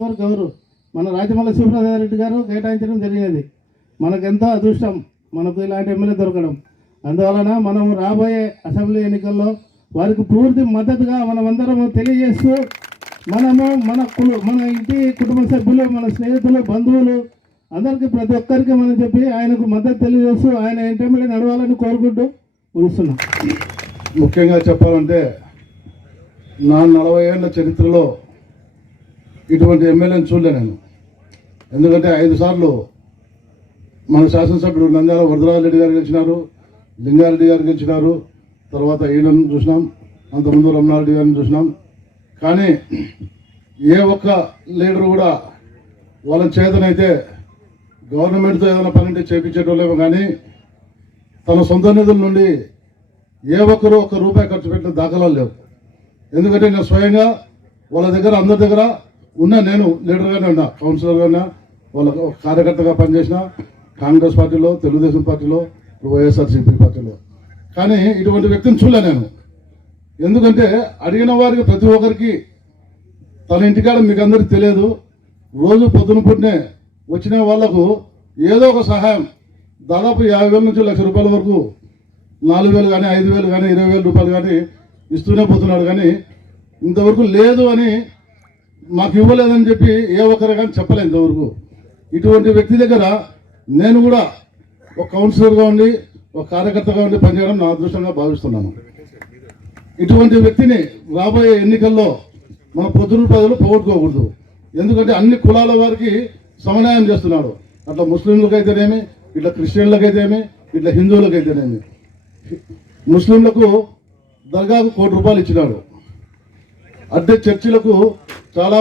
గౌరవ ఎవరు మన రాజమల్ల శివప్రసాద్ గారు కేటాయించడం జరిగినది. మనకెంతో అదృష్టం మనకు ఇలాంటి ఎమ్మెల్యే దొరకడం. అందువలన మనం రాబోయే అసెంబ్లీ ఎన్నికల్లో వారికి పూర్తి మద్దతుగా మనమందరము తెలియజేస్తూ మనము మన కులు మన ఇంటి కుటుంబ సభ్యులు మన స్నేహితులు బంధువులు అందరికీ ప్రతి ఒక్కరికి మనం చెప్పి ఆయనకు మద్దతు తెలియజేస్తూ ఆయన ఇంటి ఎమ్మెల్యే నడవాలని కోరుకుంటూ ముగిస్తున్నాం. ముఖ్యంగా చెప్పాలంటే నా నలభై ఏళ్ళ చరిత్రలో ఇటువంటి ఎమ్మెల్యేని చూడలే నేను. ఎందుకంటే ఐదు సార్లు మన శాసనసభ్యుడు నంద్యాల వరదరాజరెడ్డి గారు గెలిచినారు లింగారెడ్డి గారు గెలిచినారు తర్వాత ఈయనను చూసినాం అంతకుముందు రమణారెడ్డి గారిని చూసినాం. కానీ ఏ ఒక్క లీడర్ కూడా వాళ్ళ చేతనైతే గవర్నమెంట్తో ఏదైనా పని చేయించేటోళ్ళేమో కానీ తన సొంత నిధుల నుండి ఏ ఒక్కరు ఒక్క రూపాయి ఖర్చు పెట్టిన దాఖలాలు లేవు. ఎందుకంటే నేను స్వయంగా వాళ్ళ దగ్గర అందరి దగ్గర ఉన్నా నేను లీడర్గానే ఉన్నా కౌన్సిలర్గానే వాళ్ళ కార్యకర్తగా పనిచేసిన కాంగ్రెస్ పార్టీలో తెలుగుదేశం పార్టీలో వైఎస్ఆర్సీపీ పార్టీలో. కానీ ఇటువంటి వ్యక్తిని చూడలే నేను. ఎందుకంటే అడిగిన వారికి ప్రతి ఒక్కరికి తన ఇంటికాడ మీకు అందరికి తెలియదు రోజు పొద్దున పుట్టినే వచ్చిన వాళ్ళకు ఏదో ఒక సహాయం. దాదాపు యాభై వేల నుంచి లక్ష రూపాయల వరకు నాలుగు వేలు కానీ ఐదు వేలు కానీ ఇరవై వేల రూపాయలు కానీ ఇస్తూనే పోతున్నాడు కానీ ఇంతవరకు లేదు అని మాకు ఇవ్వలేదని చెప్పి ఏ ఒక్కరు కానీ చెప్పలేదు ఇంతవరకు. ఇటువంటి వ్యక్తి దగ్గర నేను కూడా ఒక కౌన్సిలర్గా ఉండి ఒక కార్యకర్తగా ఉండి పనిచేయడం నా అదృష్టంగా భావిస్తున్నాను. ఇటువంటి వ్యక్తిని రాబోయే ఎన్నికల్లో మన పొద్దున ప్రజలు పోగొట్టుకోకూడదు. ఎందుకంటే అన్ని కులాల వారికి సమన్వయం చేస్తున్నాడు. అట్లా ముస్లింలకైతేనేమి ఇట్లా క్రిస్టియన్లకైతేనేమి ఇట్లా హిందువులకైతేనేమి. ముస్లింలకు దర్గాకు కోటి రూపాయలు ఇచ్చినాడు. అద్దె చర్చిలకు చాలా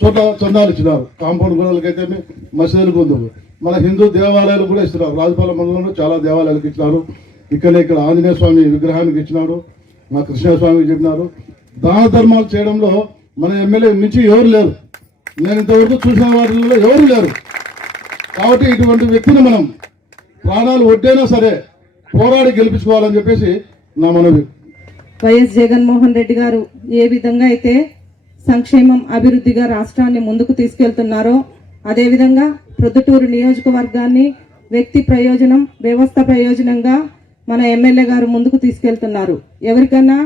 చోట్ల చందాలు ఇచ్చినారు. కాంపౌండ్ గోడలకైతే మసీదులకు ఉంది మన హిందూ దేవాలయాలు కూడా ఇస్తున్నారు. రాజపాల మండలంలో చాలా దేవాలయాలకు ఇచ్చినారు. ఇక్కడ ఇక్కడ ఆంజనేయ స్వామి విగ్రహానికి ఇచ్చినారు. మా కృష్ణస్వామికి చెప్పినారు. దాన ధర్మాలు చేయడంలో మన ఎమ్మెల్యే మించి ఎవరు లేరు. నేను ఇంతవరకు చూసిన వాటిల్లో ఎవరు లేరు. కాబట్టి ఇటువంటి వ్యక్తిని మనం ప్రాణాలు ఒడ్డైనా సరే పోరాడి గెలిపించుకోవాలని చెప్పేసి నా మనవి. వైఎస్ జగన్మోహన్ రెడ్డి గారు ఏ విధంగా అయితే సంక్షేమం అభివృద్ధిగా రాష్ట్రాన్ని ముందుకు తీసుకెళ్తున్నారో అదేవిధంగా ప్రొద్దుటూరు నియోజకవర్గాన్ని వ్యక్తి ప్రయోజనం వ్యవస్థ ప్రయోజనంగా మన ఎమ్మెల్యే గారు ముందుకు తీసుకెళ్తున్నారు. ఎవరికైనా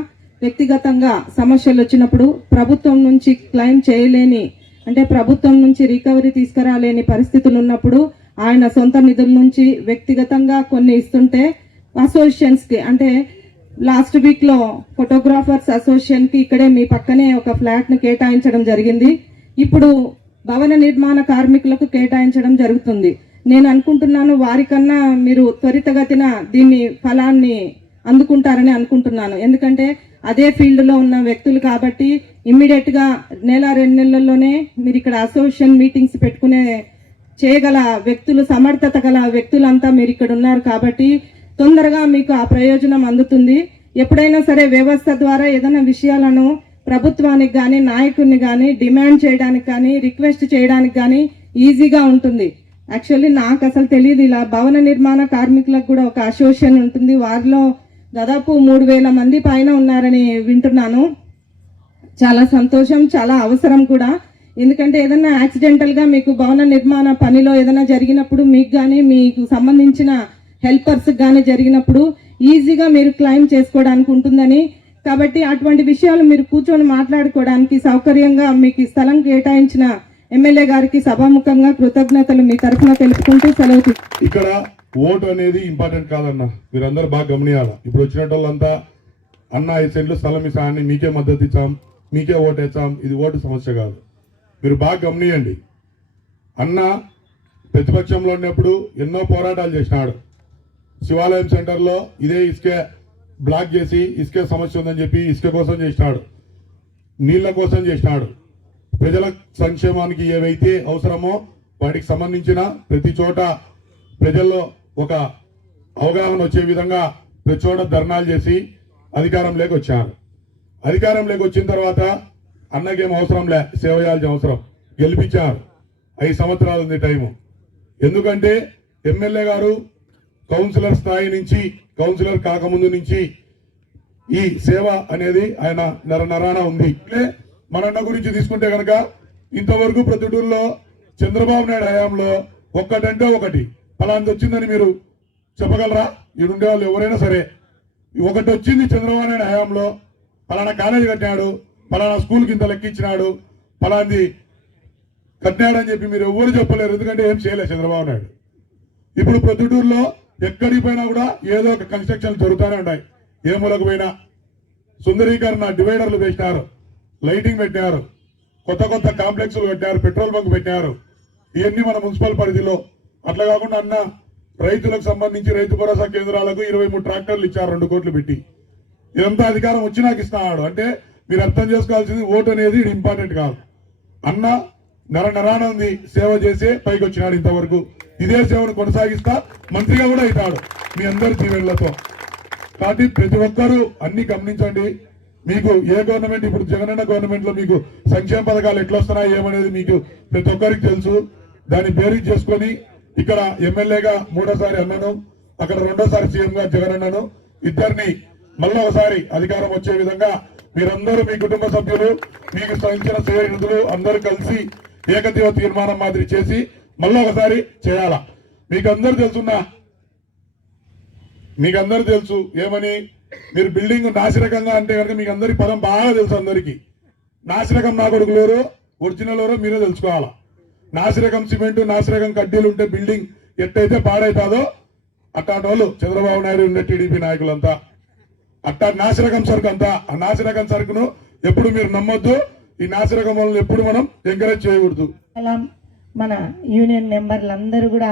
వ్యక్తిగతంగా సమస్యలు వచ్చినప్పుడు ప్రభుత్వం నుంచి క్లెయిమ్ చేయలేని అంటే ప్రభుత్వం నుంచి రికవరీ తీసుకురాలేని పరిస్థితులు ఉన్నప్పుడు ఆయన సొంత నిధుల నుంచి వ్యక్తిగతంగా కొన్ని ఇస్తుంటే అసోసియేషన్స్కి అంటే లాస్ట్ వీక్లో ఫోటోగ్రాఫర్స్ అసోసియేషన్కి ఇక్కడే మీ పక్కనే ఒక ఫ్లాట్ను కేటాయించడం జరిగింది. ఇప్పుడు భవన నిర్మాణ కార్మికులకు కేటాయించడం జరుగుతుంది. నేను అనుకుంటున్నాను వారికన్నా మీరు త్వరితగతిన దీన్ని ఫలాన్ని అందుకుంటారని అనుకుంటున్నాను. ఎందుకంటే అదే ఫీల్డ్లో ఉన్న వ్యక్తులు కాబట్టి ఇమ్మీడియట్గా నెల రెండు నెలల్లోనే మీరు ఇక్కడ అసోసియేషన్ మీటింగ్స్ పెట్టుకునే చేయగల వ్యక్తులు సమర్థత గల వ్యక్తులంతా మీరు ఇక్కడ ఉన్నారు కాబట్టి తొందరగా మీకు ఆ ప్రయోజనం అందుతుంది. ఎప్పుడైనా సరే వ్యవస్థ ద్వారా ఏదైనా విషయాలను ప్రభుత్వానికి కానీ నాయకుడిని కానీ డిమాండ్ చేయడానికి కానీ రిక్వెస్ట్ చేయడానికి కానీ ఈజీగా ఉంటుంది. యాక్చువల్లీ నాకు అసలు తెలియదు ఇలా భవన నిర్మాణ కార్మికులకు కూడా ఒక అసోసియేషన్ ఉంటుంది. వారిలో దాదాపు మూడు వేల మంది పైన ఉన్నారని వింటున్నాను. చాలా సంతోషం చాలా అవసరం కూడా. ఎందుకంటే ఏదైనా యాక్సిడెంటల్గా మీకు భవన నిర్మాణ పనిలో ఏదైనా జరిగినప్పుడు మీకు కానీ మీకు సంబంధించిన హెల్పర్స్ కానీ జరిగినప్పుడు ఈజీగా మీరు క్లెయిమ్ చేసుకోవడానికి ఉంటుందని. కాబట్టి అటువంటి విషయాలు మీరు కూర్చొని మాట్లాడుకోవడానికి సౌకర్యంగా మీకు స్థలం కేటాయించిన ఎమ్మెల్యే గారికి సభాముఖంగా కృతజ్ఞతలు మీ తరఫున తెలుపుకుంటూ సెలవు ఇక్కడ ఓటు అనేది ఇంపార్టెంట్ కాదన్న. మీరందరూ బాగా గమనియాల. ఇప్పుడు వచ్చిన వాళ్ళంతా అన్న ఐదు సెంట్లు స్థలం ఇస్తామని మీకే మద్దతు ఇచ్చాం మీకే ఓటు వేస్తాం ఇది ఓటు సమస్య కాదు. మీరు బాగా గమనియండి. అన్న ప్రతిపక్షంలో ఉన్నప్పుడు ఎన్నో పోరాటాలు చేసినాడు. శివాలయం సెంటర్లో ఇదే ఇసుకే బ్లాక్ చేసి ఇసుకే సమస్య ఉందని చెప్పి ఇసుక కోసం చేసినాడు. నీళ్ళ కోసం చేసినాడు. ప్రజల సంక్షేమానికి ఏవైతే అవసరమో వాటికి సంబంధించిన ప్రతి చోట ప్రజల్లో ఒక అవగాహన వచ్చే విధంగా ప్రతి చోట ధర్నాలు చేసి అధికారం వచ్చారు అధికారం వచ్చిన తర్వాత అన్నకేం అవసరం లే సేవ చేయాల్సిన అవసరం. గెలిపించారు. ఐదు సంవత్సరాలు ఉంది టైము. ఎందుకంటే ఎమ్మెల్యే గారు కౌన్సిలర్ స్థాయి నుంచి కౌన్సిలర్ కాకముందు నుంచి ఈ సేవ అనేది ఆయన నరనరాన ఉంది. మనన్న గురించి తీసుకుంటే కనుక ఇంతవరకు ప్రతిటూరులో చంద్రబాబు నాయుడు హయాంలో ఒక్కటంటే ఒకటి. ఫలాంటి వచ్చిందని మీరు చెప్పగలరా? ఇడుండే ఉండే వాళ్ళు ఎవరైనా సరే. ఒకటి వచ్చింది చంద్రబాబు నాయుడు హయాంలో ఫలానా కాలేజీ కట్టినాడు పలానా స్కూల్ కింద లెక్కించినాడు పలాంది కట్టినాడు అని చెప్పి మీరు ఎవరు చెప్పలేరు. ఎందుకంటే ఏం చేయలేదు చంద్రబాబు నాయుడు. ఇప్పుడు ప్రొద్దుటూరులో ఎక్కడికి పోయినా కూడా ఏదో ఒక కన్స్ట్రక్షన్ జరుగుతూనే ఉన్నాయి. ఏ మూలకు పోయినా. సుందరీకరణ డివైడర్లు వేసినారు. లైటింగ్ పెట్టారు కొత్త కొత్త కాంప్లెక్స్లు పెట్టారు పెట్రోల్ బంక్ పెట్టారు ఇవన్నీ మన మున్సిపల్ పరిధిలో. అట్లా కాకుండా అన్న రైతులకు సంబంధించి రైతు భరోసా కేంద్రాలకు ఇరవై మూడు ట్రాక్టర్లు ఇచ్చారు రెండు కోట్లు పెట్టి. ఇదంతా అధికారం వచ్చి నాకు ఇస్తున్నాడు. అంటే మీరు అర్థం చేసుకోవాల్సింది ఓటు అనేది ఇంపార్టెంట్ కాదు. అన్న నర నరానంది సేవ చేసే పైకి వచ్చినాడు ఇంతవరకు. ఇదే సేవను కొనసాగిస్తా. మంత్రిగా కూడా అవుతాడు మీ అందరి దీవెళ్ళతో కాబట్టి ప్రతి ఒక్కరూ అన్ని గమనించండి. మీకు ఏ గవర్నమెంట్ ఇప్పుడు జగనన్న గవర్నమెంట్లో మీకు సంక్షేమ పథకాలు ఎట్లా వస్తున్నాయి ఏమనేది మీకు ప్రతి ఒక్కరికి తెలుసు. దాన్ని బేరీజ్ చేసుకొని ఇక్కడ ఎమ్మెల్యేగా మూడోసారి అన్నను అక్కడ రెండోసారి సీఎంగా జగన్ జగనన్నను ఇద్దరిని మళ్ళీ ఒకసారి అధికారం వచ్చే విధంగా మీరందరూ మీ కుటుంబ సభ్యులు మీకు సంబంధించిన శ్రేణులు అందరూ కలిసి ఏకదేవ తీర్మానం మాదిరి చేసి మళ్ళీ ఒకసారి చేయాలా? మీకు అందరూ తెలుసున్నా మీకు అందరూ తెలుసు ఏమని? మీరు బిల్డింగ్ నాసిరకంగా అంటే కనుక మీకు అందరి పదం బాగా తెలుసు అందరికి. నాసిరకం నా కొడుకులు లేరు ఒరిజినల్ ఎవరో మీరే తెలుసుకోవాలా? నాసిరకం సిమెంట్ నాసిరకం కడ్డీలు ఉంటే బిల్డింగ్ ఎట్టయితే పాడైతాదో అట్లాంటి వాళ్ళు చంద్రబాబు నాయుడు ఉండే టీడీపీ నాయకులంతా. అట్టా నాసిరకం సరుకు అంతా. ఆ నాసిరకం సరుకును ఎప్పుడు మీరు నమ్మొద్దు. ఈ నాసిరకం వాళ్ళని ఎప్పుడు మనం ఎంకరేజ్ చేయకూడదు. మన యూనియన్ మెంబర్లు అందరూ కూడా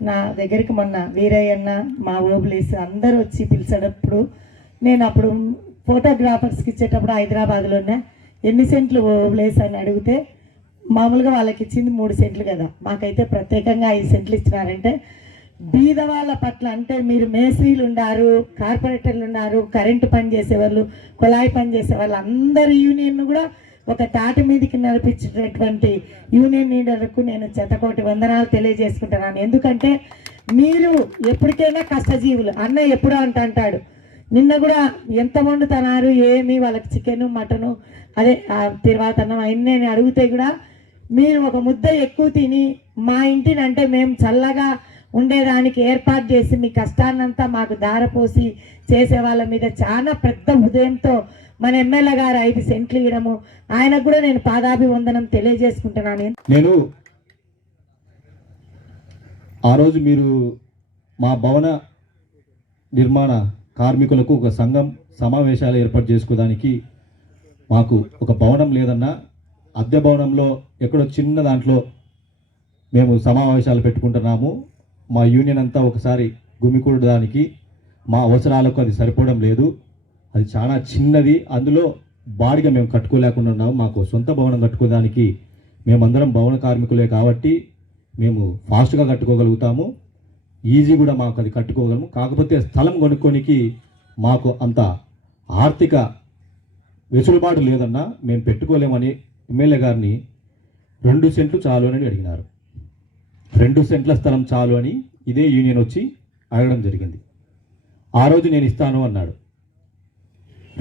నా దగ్గరికి మొన్న వీరయ్యన్న మా ఓబులేస్ అందరూ వచ్చి పిలిచేటప్పుడు నేను అప్పుడు ఫోటోగ్రాఫర్స్కి ఇచ్చేటప్పుడు హైదరాబాద్లోనే ఎన్ని సెంట్లు ఓబులేస్ అని అడిగితే మామూలుగా వాళ్ళకి ఇచ్చింది మూడు సెంట్లు కదా. మాకైతే ప్రత్యేకంగా ఐదు సెంట్లు ఇచ్చినారంటే బీద వాళ్ళ పట్ల అంటే మీరు మేస్త్రీలు ఉన్నారు కార్పొరేటర్లు ఉన్నారు కరెంటు పని చేసేవాళ్ళు కుళాయి పని చేసేవాళ్ళు అందరి యూనియన్ కూడా ఒక తాటి మీదకి నడిపించేటటువంటి యూనియన్ లీడర్కు నేను చెత్తకోటి వందనాలు తెలియజేసుకుంటున్నాను. ఎందుకంటే మీరు ఎప్పటికైనా కష్టజీవులు. అన్న ఎప్పుడో అంట అంటాడు. నిన్న కూడా ఎంత వండుతున్నారు ఏమి వాళ్ళకి చికెన్ మటను అదే ఆ తర్వాత అన్నం అవన్నీ నేను అడిగితే కూడా మీరు ఒక ముద్ద ఎక్కువ తిని మా ఇంటిని అంటే మేము చల్లగా ఉండేదానికి ఏర్పాటు చేసి మీ కష్టాన్నంతా మాకు దారపోసి చేసే వాళ్ళ మీద చాలా పెద్ద హృదయంతో మన ఎమ్మెల్యే గారు ఐదు సెంట్లు ఇవ్వడము. ఆయనకు కూడా నేను పాదాభివందనం తెలియజేసుకుంటున్నాను. నేను ఆ రోజు మీరు మా భవన నిర్మాణ కార్మికులకు ఒక సంఘం సమావేశాలు ఏర్పాటు చేసుకోవడానికి మాకు ఒక భవనం లేదన్నా అద్దె భవనంలో ఎక్కడో చిన్న దాంట్లో మేము సమావేశాలు పెట్టుకుంటున్నాము. మా యూనియన్ అంతా ఒకసారి గుమికూడడానికి మా అవసరాలకు అది సరిపోవడం లేదు. అది చాలా చిన్నది. అందులో బాడిగ మేము కట్టుకోలేకుండా ఉన్నాము మాకు సొంత భవనం కట్టుకోవడానికి మేమందరం భవన కార్మికులే కాబట్టి మేము ఫాస్ట్గా కట్టుకోగలుగుతాము. ఈజీ కూడా మాకు అది కట్టుకోగలము. కాకపోతే స్థలం కొనుక్కోనికి మాకు అంత ఆర్థిక వెసులుబాటు లేదన్నా మేము పెట్టుకోలేమని ఎమ్మెల్యే గారిని రెండు సెంట్లు చాలు అని అడిగినారు. రెండు సెంట్ల స్థలం చాలు అని ఇదే యూనియన్ వచ్చి అడగడం జరిగింది. ఆ రోజు నేను ఇస్తాను అన్నాడు.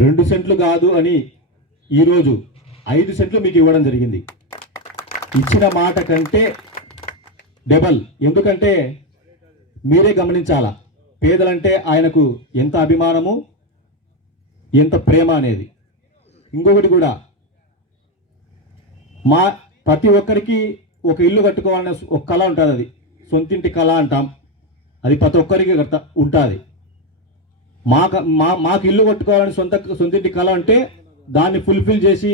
రెండు సెంట్లు కాదు అని ఈరోజు ఐదు సెంట్లు మీకు ఇవ్వడం జరిగింది. ఇచ్చిన మాట కంటే డబల్. ఎందుకంటే మీరే గమనించాలా? పేదలంటే ఆయనకు ఎంత అభిమానము ఎంత ప్రేమ అనేది. ఇంకొకటి కూడా మా ప్రతి ఒక్కరికి ఒక ఇల్లు కట్టుకోవాలనే ఒక కళ ఉంటుంది అది. సొంతింటి కళ అంటాం. అది ప్రతి ఒక్కరికి ఉంటుంది. మాకు మా మాకు ఇల్లు కట్టుకోవాలని సొంత సొంతింటి కళ అంటే దాన్ని ఫుల్ఫిల్ చేసి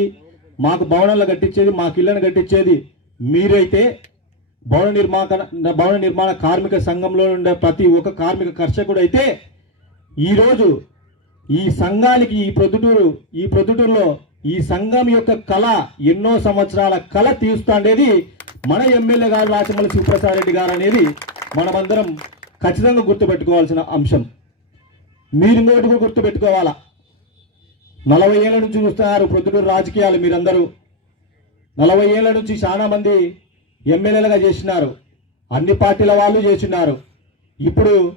మాకు భవనాలు కట్టించేది మాకు ఇళ్ళను కట్టించేది మీరైతే భవన నిర్మాణ భవన నిర్మాణ కార్మిక సంఘంలో ఉండే ప్రతి ఒక్క కార్మిక కర్షకుడు అయితే ఈరోజు ఈ సంఘానికి ఈ ప్రొద్దుటూరు ఈ ప్రొద్దుటూరులో ఈ సంఘం యొక్క కళ ఎన్నో సంవత్సరాల కళ తీరుస్తాండేది మన ఎమ్మెల్యే గారు రాచమల్లి సుప్రసాద్ గారు అనేది మనమందరం ఖచ్చితంగా గుర్తుపెట్టుకోవాల్సిన అంశం. మీరు ఇంకొకటి కూడా గుర్తుపెట్టుకోవాలా? నలభై ఏళ్ళ నుంచి చూస్తున్నారు ప్రొద్దుటూరు రాజకీయాలు మీరందరూ. నలభై ఏళ్ళ నుంచి చాలామంది ఎమ్మెల్యేలుగా చేసినారు. అన్ని పార్టీల వాళ్ళు చేసినారు. ఇప్పుడు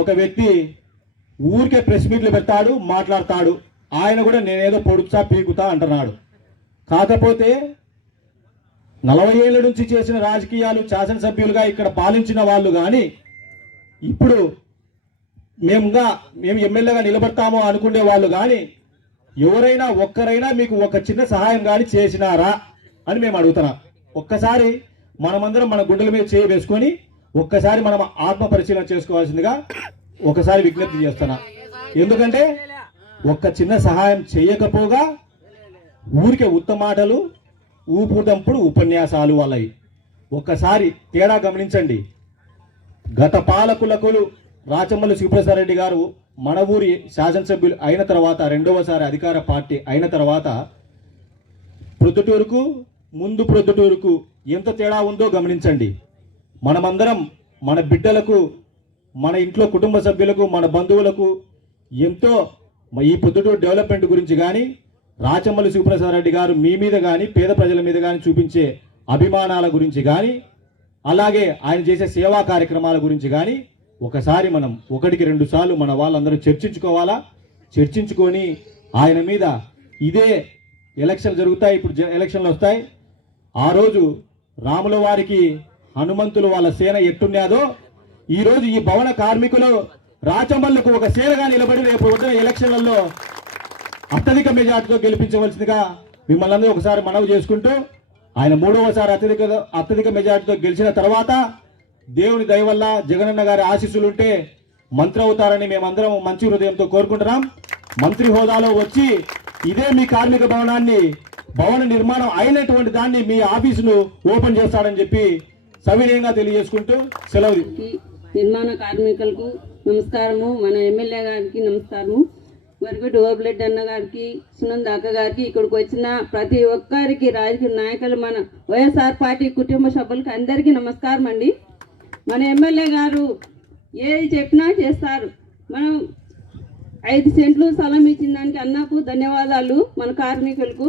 ఒక వ్యక్తి ఊరికే ప్రెస్ మీట్లు పెడతాడు మాట్లాడతాడు. ఆయన కూడా నేనేదో పొడుచా పీకుతా అంటున్నాడు. కాకపోతే నలభై ఏళ్ళ నుంచి చేసిన రాజకీయాలు శాసనసభ్యులుగా ఇక్కడ పాలించిన వాళ్ళు కానీ ఇప్పుడు మేముగా మేము ఎమ్మెల్యేగా నిలబడతాము అనుకునే వాళ్ళు కానీ ఎవరైనా ఒక్కరైనా మీకు ఒక చిన్న సహాయం కానీ చేసినారా అని మేము అడుగుతున్నాం. ఒక్కసారి మనమందరం మన గుండెల మీద చేయి వేసుకొని ఒక్కసారి మనం ఆత్మ పరిశీలన చేసుకోవాల్సిందిగా ఒకసారి విజ్ఞప్తి చేస్తున్నా. ఎందుకంటే ఒక్క చిన్న సహాయం చేయకపోగా ఊరికే ఉత్తమాటలు ఊపుదంపుడు ఉపన్యాసాలు వాళ్ళవి ఒక్కసారి తేడా గమనించండి. గత పాలకులకు రాచమల్లి సుబ్రసారెడ్డి రెడ్డి గారు మన ఊరి శాసనసభ్యులు అయిన తర్వాత రెండవసారి అధికార పార్టీ అయిన తర్వాత ప్రొద్దుటూరుకు ముందు ప్రొద్దుటూరుకు ఎంత తేడా ఉందో గమనించండి. మనమందరం మన బిడ్డలకు మన ఇంట్లో కుటుంబ సభ్యులకు మన బంధువులకు ఎంతో మ- ఈ పొద్దుటూరు డెవలప్మెంట్ గురించి కానీ రాచమల్లి శివప్రసాద్ రెడ్డి గారు మీ మీద కానీ పేద ప్రజల మీద కానీ చూపించే అభిమానాల గురించి కానీ అలాగే ఆయన చేసే సేవా కార్యక్రమాల గురించి కానీ ఒకసారి మనం ఒకటికి రెండు సార్లు మన వాళ్ళందరూ చర్చించుకోవాలా? చర్చించుకొని ఆయన మీద ఇదే ఎలక్షన్ జరుగుతాయి ఇప్పుడు జ- ఎలక్షన్లు వస్తాయి. ఆ రోజు రాముల వారికి హనుమంతులు వాళ్ళ సేన ఎట్టున్నాదో ఈరోజు ఈ భవన కార్మికులు రాచమల్లుకు ఒక సేనగా నిలబడి రేపు వచ్చిన ఎలక్షన్లలో అత్యధిక మెజార్టీతో గెలిపించవలసిందిగా మిమ్మల్ని ఒకసారి మనవి చేసుకుంటూ ఆయన మూడవసారి అత్యధిక అత్యధిక మెజార్టీతో గెలిచిన తర్వాత దేవుని దయవల్ల జగనన్న గారి ఆశీస్సులు ఉంటే మంత్రి అవుతారని మేమందరం మంచి హృదయంతో కోరుకుంటున్నాం. మంత్రి హోదాలో వచ్చి ఇదే మీ కార్మిక భవనాన్ని భవన నిర్మాణం అయినటువంటి దాన్ని మీ ఆఫీసును ఓపెన్ చేస్తాడని చెప్పి సవినయంగా తెలియజేసుకుంటూ సెలవు. నిర్మాణ కార్మికులకు నమస్కారము. మన ఎమ్మెల్యే గారికి నమస్కారము. వరగటి ఓబ్లెడ్ అన్న గారికి సునంద అక్క గారికి ఇక్కడికి వచ్చిన ప్రతి ఒక్కరికి రాజకీయ నాయకులు మన వైఎస్ఆర్ పార్టీ కుటుంబ సభ్యులకి అందరికీ నమస్కారం అండి. మన ఎమ్మెల్యే గారు ఏది చెప్పినా చేస్తారు. మనం ఐదు సెంట్లు స్థలం ఇచ్చిన దానికి అన్నకు ధన్యవాదాలు మన కార్మికులకు.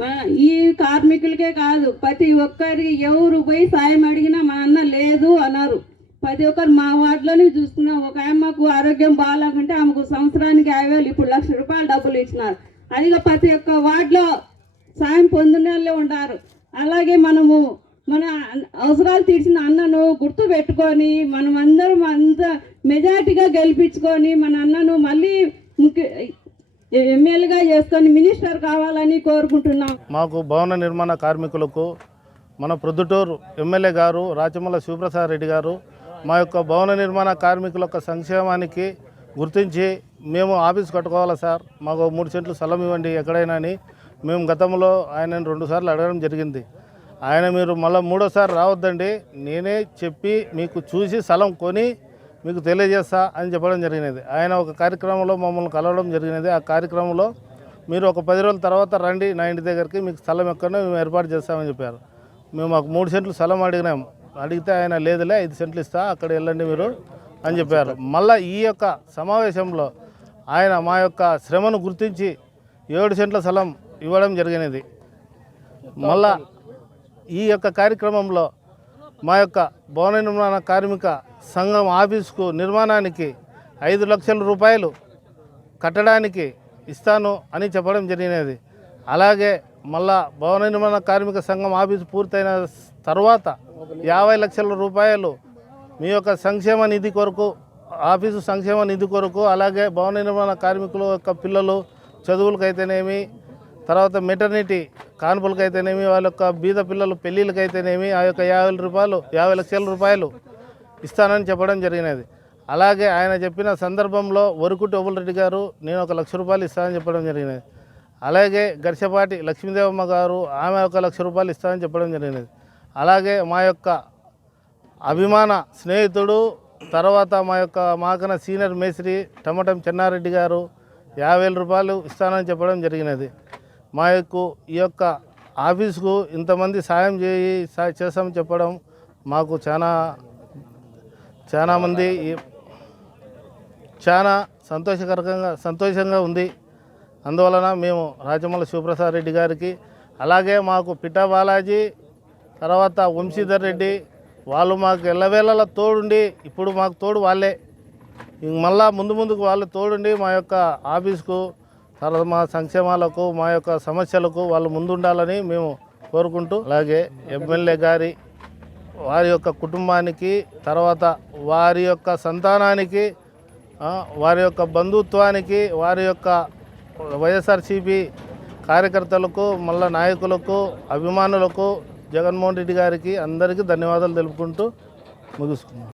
మన ఈ కార్మికులకే కాదు ప్రతి ఒక్కరికి ఎవరు పోయి సాయం అడిగినా మా అన్న లేదు అన్నారు. ప్రతి ఒక్కరు మా వార్డులోనే చూసుకున్నాం. ఒక అమ్మకు ఆరోగ్యం బాగాలేకుంటే ఆమెకు సంవత్సరానికి యాభై వేలు ఇప్పుడు లక్ష రూపాయలు డబ్బులు ఇచ్చినారు. అదిగా ప్రతి ఒక్క వార్డులో సాయం పొందిన వాళ్ళే ఉంటారు అలాగే మనము మన అవసరాలు తీర్చిన అన్నను గుర్తు పెట్టుకొని మనం అందరం అంత మెజార్టీగా గెలిపించుకొని మన అన్నను మళ్ళీ ముఖ్య ఎమ్మెల్యేగా చేసుకొని మినిస్టర్ కావాలని కోరుకుంటున్నాం. మాకు భవన నిర్మాణ కార్మికులకు మన ప్రొద్దుటూరు ఎమ్మెల్యే గారు రాచమల్ల శివప్రసాద్ రెడ్డి గారు మా యొక్క భవన నిర్మాణ కార్మికుల యొక్క సంక్షేమానికి గుర్తించి మేము ఆఫీస్ కట్టుకోవాలా సార్? మాకు మూడు సెంట్లు స్థలం ఇవ్వండి ఎక్కడైనా అని. మేము గతంలో ఆయన రెండుసార్లు అడగడం జరిగింది. ఆయన మీరు మళ్ళీ మూడోసారి రావద్దండి. నేనే చెప్పి మీకు చూసి స్థలం కొని మీకు తెలియజేస్తా అని చెప్పడం జరిగినది. ఆయన ఒక కార్యక్రమంలో మమ్మల్ని కలవడం జరిగినది. ఆ కార్యక్రమంలో మీరు ఒక పది రోజుల తర్వాత రండి నా ఇంటి దగ్గరికి మీకు స్థలం ఎక్కడో మేము ఏర్పాటు చేస్తామని చెప్పారు. మేము మాకు మూడు సెంట్లు స్థలం అడిగినాము అడిగితే ఆయన లేదులే ఐదు సెంట్లు ఇస్తా అక్కడ వెళ్ళండి మీరు అని చెప్పారు. మళ్ళీ ఈ యొక్క సమావేశంలో ఆయన మా యొక్క శ్రమను గుర్తించి ఏడు సెంట్ల స్థలం ఇవ్వడం జరిగినది. మళ్ళా ఈ యొక్క కార్యక్రమంలో మా యొక్క భవన నిర్మాణ కార్మిక సంఘం ఆఫీసుకు నిర్మాణానికి ఐదు లక్షల రూపాయలు కట్టడానికి ఇస్తాను అని చెప్పడం జరిగినది. అలాగే మళ్ళా భవన నిర్మాణ కార్మిక సంఘం ఆఫీసు పూర్తయిన తర్వాత యాభై లక్షల రూపాయలు మీ యొక్క సంక్షేమ నిధి కొరకు ఆఫీసు సంక్షేమ నిధి కొరకు అలాగే భవన నిర్మాణ కార్మికుల యొక్క పిల్లలు చదువులకైతేనేమి తర్వాత మెటర్నిటీ కాన్పులకైతేనేమి వాళ్ళ యొక్క బీద పిల్లలు పెళ్ళిళ్ళకైతేనేమి ఆ యొక్క యాభై రూపాయలు యాభై లక్షల రూపాయలు ఇస్తానని చెప్పడం జరిగినది. అలాగే ఆయన చెప్పిన సందర్భంలో వరుకుటి రెడ్డి గారు నేను ఒక లక్ష రూపాయలు ఇస్తానని చెప్పడం జరిగినది. అలాగే గర్షపాటి లక్ష్మీదేవమ్మ గారు ఆమె ఒక లక్ష రూపాయలు ఇస్తానని చెప్పడం జరిగినది. అలాగే మా యొక్క అభిమాన స్నేహితుడు తర్వాత మా యొక్క మాకన సీనియర్ మేస్త్రి టమటం చెన్నారెడ్డి గారు యాభై రూపాయలు ఇస్తానని చెప్పడం జరిగినది. మా యొక్క ఈ యొక్క ఆఫీసుకు ఇంతమంది సాయం చేయి చేస్తామని చెప్పడం మాకు చాలా చాలామంది ఈ- చాలా సంతోషకరంగా సంతోషంగా ఉంది. అందువలన మేము రాజమల్ల శివప్రసాద్ రెడ్డి గారికి అలాగే మాకు పిట్టా బాలాజీ తర్వాత వంశీధర్ రెడ్డి వాళ్ళు మాకు ఎల్లవేళలా తోడుండి ఇప్పుడు మాకు తోడు వాళ్ళే. మళ్ళా ముందు ముందుకు వాళ్ళు తోడుండి మా యొక్క ఆఫీస్కు తర్వాత మా సంక్షేమాలకు మా యొక్క సమస్యలకు వాళ్ళు ముందుండాలని మేము కోరుకుంటూ అలాగే ఎమ్మెల్యే గారి వారి యొక్క కుటుంబానికి తర్వాత వారి యొక్క సంతానానికి వారి యొక్క బంధుత్వానికి వారి యొక్క వైఎస్ఆర్సీపీ కార్యకర్తలకు మళ్ళా నాయకులకు అభిమానులకు జగన్మోహన్ రెడ్డి గారికి అందరికీ ధన్యవాదాలు తెలుపుకుంటూ ముగిస్తున్నాను